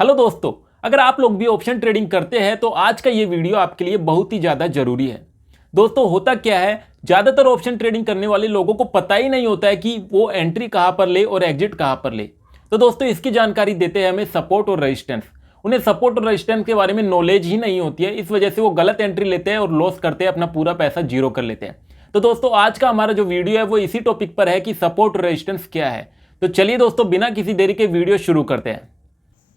Hello दोस्तों, अगर आप लोग भी ऑप्शन ट्रेडिंग करते हैं तो आज का ये वीडियो आपके लिए बहुत ही ज़्यादा जरूरी है। दोस्तों होता क्या है, ज़्यादातर ऑप्शन ट्रेडिंग करने वाले लोगों को पता ही नहीं होता है कि वो एंट्री कहाँ पर ले और एग्जिट कहाँ पर ले। तो दोस्तों इसकी जानकारी देते हैं हमें सपोर्ट और रेजिस्टेंस। उन्हें सपोर्ट और रेजिस्टेंस के बारे में नॉलेज ही नहीं होती है, इस वजह से वो गलत एंट्री लेते हैं और लॉस करते हैं, अपना पूरा पैसा जीरो कर लेते हैं। तो दोस्तों आज का हमारा जो वीडियो है वो इसी टॉपिक पर है कि सपोर्ट और रेजिस्टेंस क्या है। तो चलिए दोस्तों बिना किसी देरी के वीडियो शुरू करते हैं।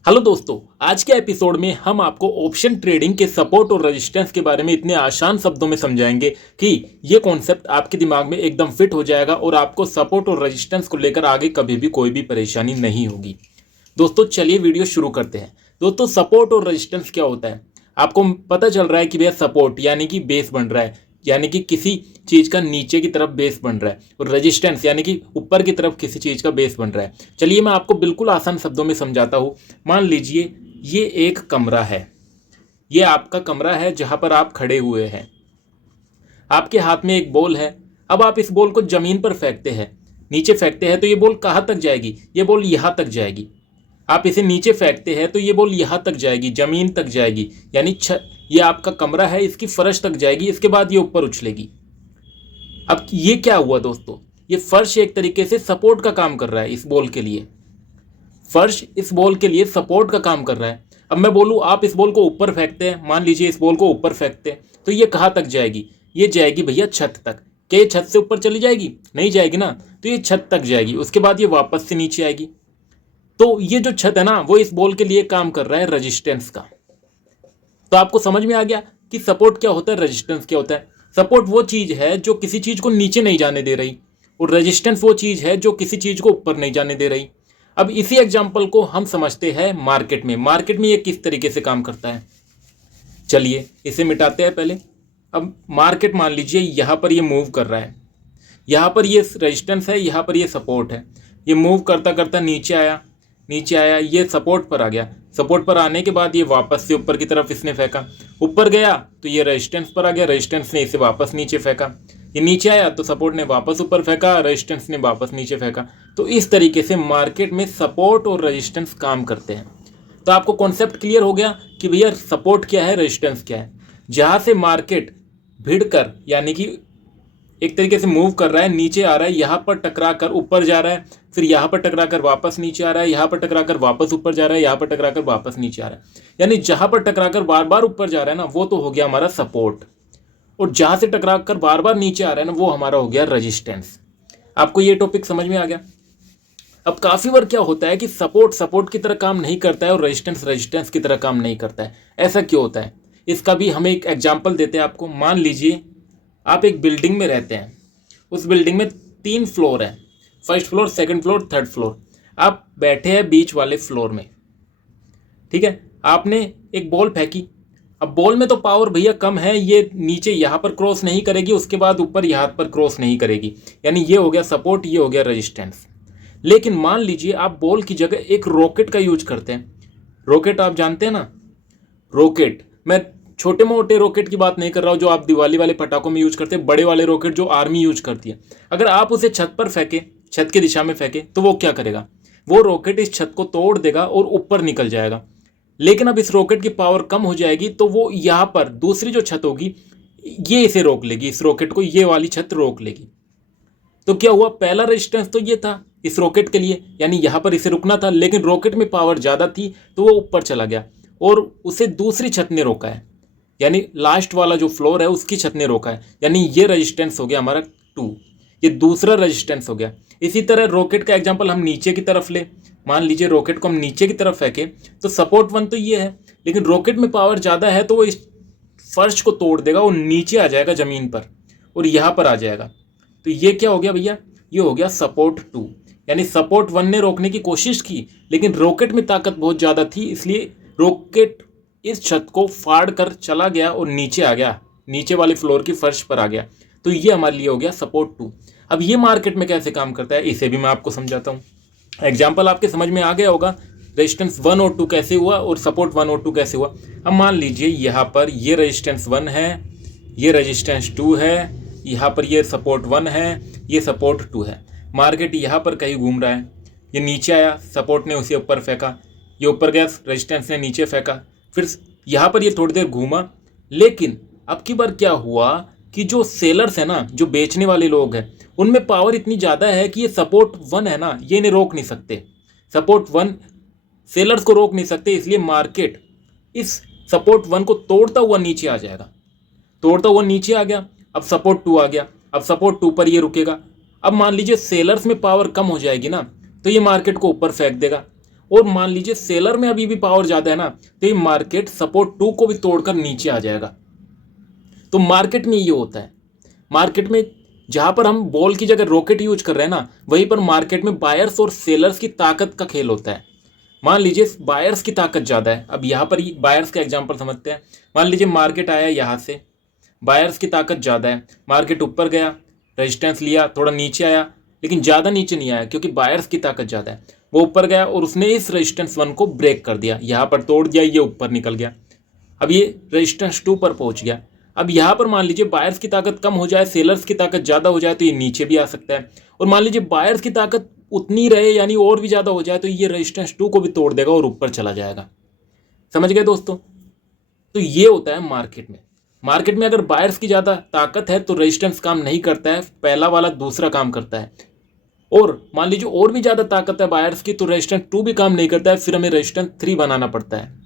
हेलो दोस्तों, आज के एपिसोड में हम आपको ऑप्शन ट्रेडिंग के सपोर्ट और रेजिस्टेंस के बारे में इतने आसान शब्दों में समझाएंगे कि ये कॉन्सेप्ट आपके दिमाग में एकदम फिट हो जाएगा और आपको सपोर्ट और रेजिस्टेंस को लेकर आगे कभी भी कोई भी परेशानी नहीं होगी। दोस्तों चलिए वीडियो शुरू करते हैं। दोस्तों सपोर्ट और रेजिस्टेंस क्या होता है, आपको पता चल रहा है कि भैया सपोर्ट यानी कि बेस बन रहा है, यानी कि किसी चीज का नीचे की तरफ बेस बन रहा है, और रेजिस्टेंस यानी कि ऊपर की तरफ किसी चीज का बेस बन रहा है। चलिए मैं आपको बिल्कुल आसान शब्दों में समझाता हूं। मान लीजिए ये एक कमरा है, ये आपका कमरा है जहां पर आप खड़े हुए हैं। आपके हाथ में एक बॉल है। अब आप इस बॉल को जमीन पर फेंकते हैं, नीचे फेंकते हैं तो ये बॉल कहाँ तक जाएगी, ये बॉल यहाँ तक जाएगी। आप इसे नीचे फेंकते हैं तो ये बॉल यहाँ तक जाएगी, जमीन तक जाएगी, यानी ये आपका कमरा है, इसकी फर्श तक जाएगी, इसके बाद ये ऊपर उछलेगी। अब ये क्या हुआ दोस्तों, ये फर्श एक तरीके से सपोर्ट का काम कर रहा है इस बॉल के लिए। फर्श इस बॉल के लिए सपोर्ट का काम कर रहा है। अब मैं बोलूँ आप इस बॉल को ऊपर फेंकते हैं, मान लीजिए इस बॉल को ऊपर फेंकते हैं तो ये कहाँ तक जाएगी, ये जाएगी भैया छत तक। क्या ये छत से ऊपर चली जाएगी? नहीं जाएगी ना, तो ये छत तक जाएगी, उसके बाद ये वापस से नीचे आएगी। तो ये जो छत है ना, वो इस बॉल के लिए काम कर रहा है रेजिस्टेंस का। तो आपको समझ में आ गया कि सपोर्ट क्या होता है, रेजिस्टेंस क्या होता है। सपोर्ट वो चीज है जो किसी चीज को नीचे नहीं जाने दे रही, और रेजिस्टेंस वो चीज है जो किसी चीज को ऊपर नहीं जाने दे रही। अब इसी एग्जांपल को हम समझते हैं मार्केट में। मार्केट में ये किस तरीके से काम करता है, चलिए इसे मिटाते हैं पहले। अब मार्केट मान लीजिए यहाँ पर ये मूव कर रहा है, यहाँ पर ये रेजिस्टेंस है, यहाँ पर ये सपोर्ट है। ये मूव करता करता नीचे आया, नीचे आया, ये सपोर्ट पर आ गया। सपोर्ट पर आने के बाद ये वापस से ऊपर की तरफ इसने फेंका, ऊपर गया तो ये रेजिस्टेंस पर आ गया, रेजिस्टेंस ने इसे वापस नीचे फेंका। ये नीचे आया तो सपोर्ट ने वापस ऊपर फेंका, रेजिस्टेंस ने वापस नीचे फेंका। तो इस तरीके से मार्केट में सपोर्ट और रेजिस्टेंस काम करते हैं। तो आपको कॉन्सेप्ट क्लियर हो गया कि भैया सपोर्ट क्या है, रेजिस्टेंस क्या है। जहाँ से मार्केट भिड़ कर यानी कि एक तरीके से मूव कर रहा है, नीचे आ रहा है, यहाँ पर टकरा कर ऊपर जा रहा है, फिर यहाँ पर टकरा कर वापस नीचे आ रहा है, यहाँ पर टकरा कर वापस ऊपर जा रहा है, यहाँ पर टकरा कर वापस नीचे आ रहा है। यानी जहाँ पर टकरा कर बार बार ऊपर जा रहा है ना, वो तो हो गया हमारा सपोर्ट, और जहाँ से टकरा कर बार बार नीचे आ रहा है ना, वो हमारा हो गया रेजिस्टेंस। आपको ये टॉपिक समझ में आ गया। अब काफ़ी बार क्या होता है कि सपोर्ट सपोर्ट की तरह काम नहीं करता है और रेजिस्टेंस रेजिस्टेंस की तरह काम नहीं करता है। ऐसा क्यों होता है, इसका भी हम एक एग्जाम्पल देते हैं आपको। मान लीजिए आप एक बिल्डिंग में रहते हैं, उस बिल्डिंग में 3 फ्लोर है, first floor, second floor, third floor. आप बैठे हैं बीच वाले फ्लोर में, ठीक है। आपने एक बॉल फेंकी। अब बॉल में तो पावर भैया कम है, ये नीचे यहाँ पर क्रॉस नहीं करेगी, उसके बाद ऊपर यहाँ पर क्रॉस नहीं करेगी, यानी ये हो गया सपोर्ट, ये हो गया रेजिस्टेंस। लेकिन मान लीजिए आप बॉल की जगह एक रॉकेट का यूज करते हैं। रॉकेट आप जानते हैं ना, रॉकेट, मैं छोटे मोटे रॉकेट की बात नहीं कर रहा हूँ जो आप दिवाली वाले पटाखों में यूज करते हैं, बड़े वाले रॉकेट जो आर्मी यूज करती है। अगर आप उसे छत पर फेंके, छत की दिशा में फेंके, तो वो क्या करेगा, वो रॉकेट इस छत को तोड़ देगा और ऊपर निकल जाएगा। लेकिन अब इस रॉकेट की पावर कम हो जाएगी, तो वो यहाँ पर दूसरी जो छत होगी ये इसे रोक लेगी, इस रॉकेट को ये वाली छत रोक लेगी। तो क्या हुआ, पहला रेजिस्टेंस तो ये था इस रॉकेट के लिए, यानी यहाँ पर इसे रुकना था, लेकिन रॉकेट में पावर ज़्यादा थी तो वो ऊपर चला गया और उसे दूसरी छत ने रोका है, यानी लास्ट वाला जो फ्लोर है उसकी छत ने रोका है। यानी ये रेजिस्टेंस हो गया हमारा 2, ये दूसरा रेजिस्टेंस हो गया। इसी तरह रॉकेट का एग्जांपल हम नीचे की तरफ ले। मान लीजिए रॉकेट को हम नीचे की तरफ फेंके तो सपोर्ट 1 तो ये है, लेकिन रॉकेट में पावर ज़्यादा है तो वो इस फर्श को तोड़ देगा, वो नीचे आ जाएगा ज़मीन पर और यहाँ पर आ जाएगा। तो ये क्या हो गया भैया, ये हो गया सपोर्ट 2। यानी सपोर्ट 1 ने रोकने की कोशिश की, लेकिन रॉकेट में ताकत बहुत ज़्यादा थी, इसलिए रॉकेट इस छत को फाड़ कर चला गया और नीचे आ गया, नीचे वाले फ्लोर की फर्श पर आ गया। तो ये हमारे लिए हो गया सपोर्ट 2। अब ये मार्केट में कैसे काम करता है, इसे भी मैं आपको समझाता हूँ। एग्जाम्पल आपके समझ में आ गया होगा, रेजिस्टेंस 1 और 2 कैसे हुआ और सपोर्ट 1 और 2 कैसे हुआ। अब मान लीजिए यहाँ पर ये रेजिस्टेंस 1 है, ये रेजिस्टेंस 2 है, यहाँ पर ये सपोर्ट 1 है, ये सपोर्ट 2 है। मार्केट यहाँ पर कहीं घूम रहा है, ये नीचे आया, सपोर्ट ने उसे ऊपर फेंका, ये ऊपर गया, रेजिस्टेंस ने नीचे फेंका, फिर यहाँ पर ये थोड़ी देर घूमा। लेकिन अब की बार क्या हुआ कि जो सेलर्स है ना, जो बेचने वाले लोग हैं, उनमें पावर इतनी ज़्यादा है कि ये सपोर्ट 1 है ना, ये इन्हें रोक नहीं सकते। सपोर्ट 1 सेलर्स को रोक नहीं सकते, इसलिए मार्केट इस सपोर्ट 1 को तोड़ता हुआ नीचे आ जाएगा। तोड़ता हुआ नीचे आ गया, अब सपोर्ट 2 आ गया, अब सपोर्ट 2 पर ये रुकेगा। अब मान लीजिए सेलर्स में पावर कम हो जाएगी ना, तो ये मार्केट को ऊपर फेंक देगा। और मान लीजिए सेलर में अभी भी पावर ज़्यादा है ना, तो ये मार्केट सपोर्ट 2 को भी तोड़कर नीचे आ जाएगा। तो मार्केट में ये होता है, मार्केट में जहां पर हम बॉल की जगह रॉकेट यूज कर रहे हैं ना, वहीं पर मार्केट में बायर्स और सेलर्स की ताकत का खेल होता है। मान लीजिए बायर्स की ताकत ज़्यादा है। अब यहाँ पर बायर्स का एग्जांपल समझते हैं। मान लीजिए मार्केट आया यहाँ से, बायर्स की ताकत ज़्यादा है, मार्केट ऊपर गया, रेजिस्टेंस लिया, थोड़ा नीचे आया, लेकिन ज़्यादा नीचे नहीं आया क्योंकि बायर्स की ताकत ज़्यादा है। वो ऊपर गया और उसने इस रेजिस्टेंस 1 को ब्रेक कर दिया, यहाँ पर तोड़ दिया, ये ऊपर निकल गया। अब ये रेजिस्टेंस 2 पर पहुँच गया। अब यहाँ पर मान लीजिए बायर्स की ताकत कम हो जाए, सेलर्स की ताकत ज़्यादा हो जाए, तो ये नीचे भी आ सकता है। और मान लीजिए बायर्स की ताकत उतनी रहे, यानी और भी ज़्यादा हो जाए, तो ये रेजिस्टेंस 2 को भी तोड़ देगा और ऊपर चला जाएगा। समझ गए दोस्तों? तो ये होता है मार्केट में। मार्केट में अगर बायर्स की ज़्यादा ताकत है तो रेजिस्टेंस काम नहीं करता है, पहला वाला दूसरा काम करता है। और मान लीजिए और भी ज़्यादा ताकत है बायर्स की, तो रेजिस्टेंस 2 भी काम नहीं करता है, फिर हमें रेजिस्टेंस 3 बनाना पड़ता है।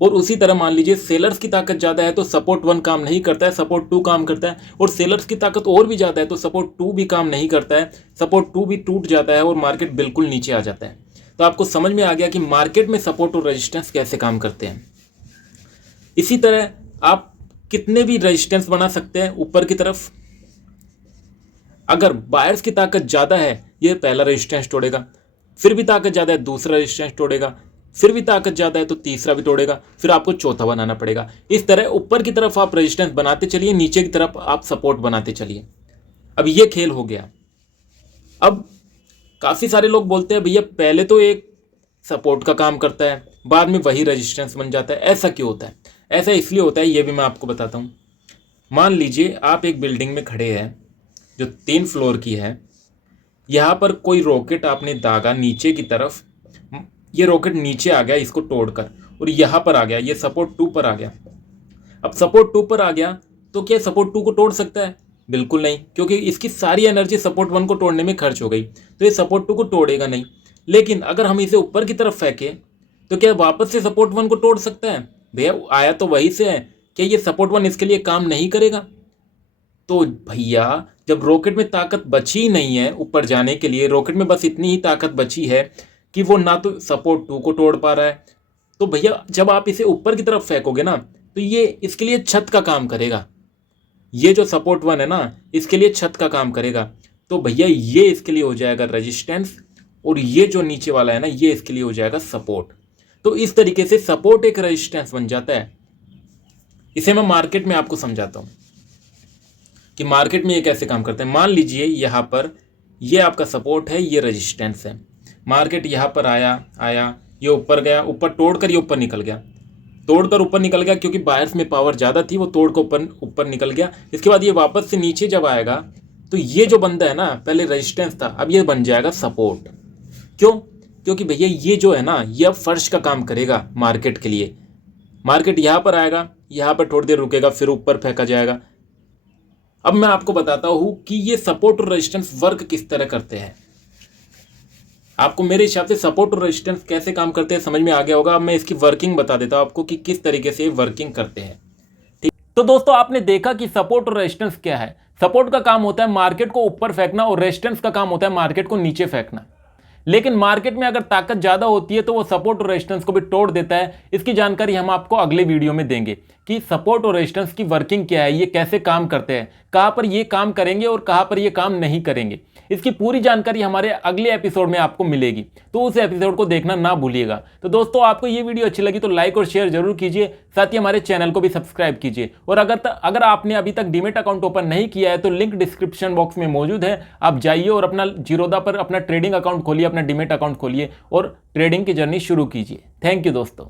और उसी तरह मान लीजिए सेलर्स की ताकत ज़्यादा है तो सपोर्ट 1 काम नहीं करता है, सपोर्ट 2 काम करता है। और सेलर्स की ताकत और भी ज़्यादा है तो सपोर्ट 2 भी काम नहीं करता है, सपोर्ट 2 भी टूट जाता है और मार्केट बिल्कुल नीचे आ जाता है। तो आपको समझ में आ गया कि मार्केट में सपोर्ट और रेजिस्टेंस कैसे काम करते हैं। इसी तरह आप कितने भी रेजिस्टेंस बना सकते हैं ऊपर की तरफ। अगर बायर्स की ताकत ज़्यादा है, ये पहला रेजिस्टेंस तोड़ेगा, फिर भी ताकत ज़्यादा है दूसरा रेजिस्टेंस तोड़ेगा, फिर भी ताकत ज़्यादा है तो तीसरा भी तोड़ेगा, फिर आपको चौथा बनाना पड़ेगा। इस तरह ऊपर की तरफ आप रेजिस्टेंस बनाते चलिए, नीचे की तरफ आप सपोर्ट बनाते चलिए। अब ये खेल हो गया। अब काफ़ी सारे लोग बोलते हैं भैया पहले तो एक सपोर्ट का काम करता है, बाद में वही रेजिस्टेंस बन जाता है। ऐसा क्यों होता है? ऐसा इसलिए होता है, ये भी मैं आपको बताता हूँ। मान लीजिए आप एक बिल्डिंग में खड़े हैं जो 3 फ्लोर की है। यहाँ पर कोई रॉकेट आपने दागा नीचे की तरफ, ये रॉकेट नीचे आ गया इसको तोड़कर, और यहाँ पर आ गया, ये सपोर्ट 2 पर आ गया। अब सपोर्ट 2 पर आ गया तो क्या सपोर्ट 2 को तोड़ सकता है? बिल्कुल नहीं, क्योंकि इसकी सारी एनर्जी सपोर्ट 1 को तोड़ने में खर्च हो गई, तो ये सपोर्ट 2 को तोड़ेगा नहीं। लेकिन अगर हम इसे ऊपर की तरफ फेंकें तो क्या वापस से सपोर्ट 1 को तोड़ सकता है? भैया आया तो वहीं से है, क्या ये सपोर्ट 1 इसके लिए काम नहीं करेगा? तो भैया जब रॉकेट में ताकत बची ही नहीं है ऊपर जाने के लिए, रॉकेट में बस इतनी ही ताकत बची है कि वो ना तो सपोर्ट 2 को तोड़ पा रहा है, तो भैया जब आप इसे ऊपर की तरफ फेंकोगे ना, तो ये इसके लिए छत का काम करेगा। ये जो सपोर्ट 1 है ना, इसके लिए छत का काम करेगा। तो भैया ये इसके लिए हो जाएगा रेजिस्टेंस, और ये जो नीचे वाला है ना, ये इसके लिए हो जाएगा सपोर्ट। तो इस तरीके से सपोर्ट एक रेजिस्टेंस बन जाता है। इसे मैं मार्केट में आपको समझाता हूँ कि मार्केट में ये कैसे काम करते हैं। मान लीजिए यहाँ पर ये आपका सपोर्ट है, ये रेजिस्टेंस है। मार्केट यहाँ पर आया, ये ऊपर गया, ऊपर तोड़कर ये ऊपर निकल गया, तोड़कर ऊपर निकल गया क्योंकि बायर्स में पावर ज़्यादा थी, वो तोड़कर ऊपर निकल गया। इसके बाद ये वापस से नीचे जब आएगा तो ये जो बंदा है ना, पहले रेजिस्टेंस था, अब ये बन जाएगा सपोर्ट। क्यों? क्योंकि भैया ये जो है ना, ये अब फर्श का काम करेगा मार्केट के लिए। मार्केट यहाँ पर आएगा, यहाँ पर थोड़ी देर रुकेगा, फिर ऊपर फेंका जाएगा। अब मैं आपको बताता हूँ कि ये सपोर्ट और रेजिस्टेंस वर्क किस तरह करते हैं। आपको मेरे हिसाब से सपोर्ट और रेजिस्टेंस कैसे काम करते हैं समझ में आ गया होगा। अब मैं इसकी वर्किंग बता देता हूँ आपको कि किस तरीके से वर्किंग करते हैं। ठीक, तो दोस्तों आपने देखा कि सपोर्ट और रेजिस्टेंस क्या है। सपोर्ट का काम होता है मार्केट को ऊपर फेंकना, और रेजिस्टेंस का काम होता है मार्केट को नीचे फेंकना। लेकिन मार्केट में अगर ताकत ज़्यादा होती है तो वो सपोर्ट और रेजिस्टेंस को भी तोड़ देता है। इसकी जानकारी हम आपको अगले वीडियो में देंगे कि सपोर्ट और रेजिस्टेंस की वर्किंग क्या है, ये कैसे काम करते हैं, कहाँ पर ये काम करेंगे और कहाँ पर ये काम नहीं करेंगे। इसकी पूरी जानकारी हमारे अगले एपिसोड में आपको मिलेगी, तो उस एपिसोड को देखना ना भूलिएगा। तो दोस्तों आपको ये वीडियो अच्छी लगी तो लाइक और शेयर जरूर कीजिए, साथ ही हमारे चैनल को भी सब्सक्राइब कीजिए। और अगर आपने अभी तक डीमेट अकाउंट ओपन नहीं किया है तो लिंक डिस्क्रिप्शन बॉक्स में मौजूद है, आप जाइए और अपना जीरोधा पर अपना ट्रेडिंग अकाउंट खोलिए, अपना डीमेट अकाउंट खोलिए और ट्रेडिंग की जर्नी शुरू कीजिए। थैंक यू दोस्तों।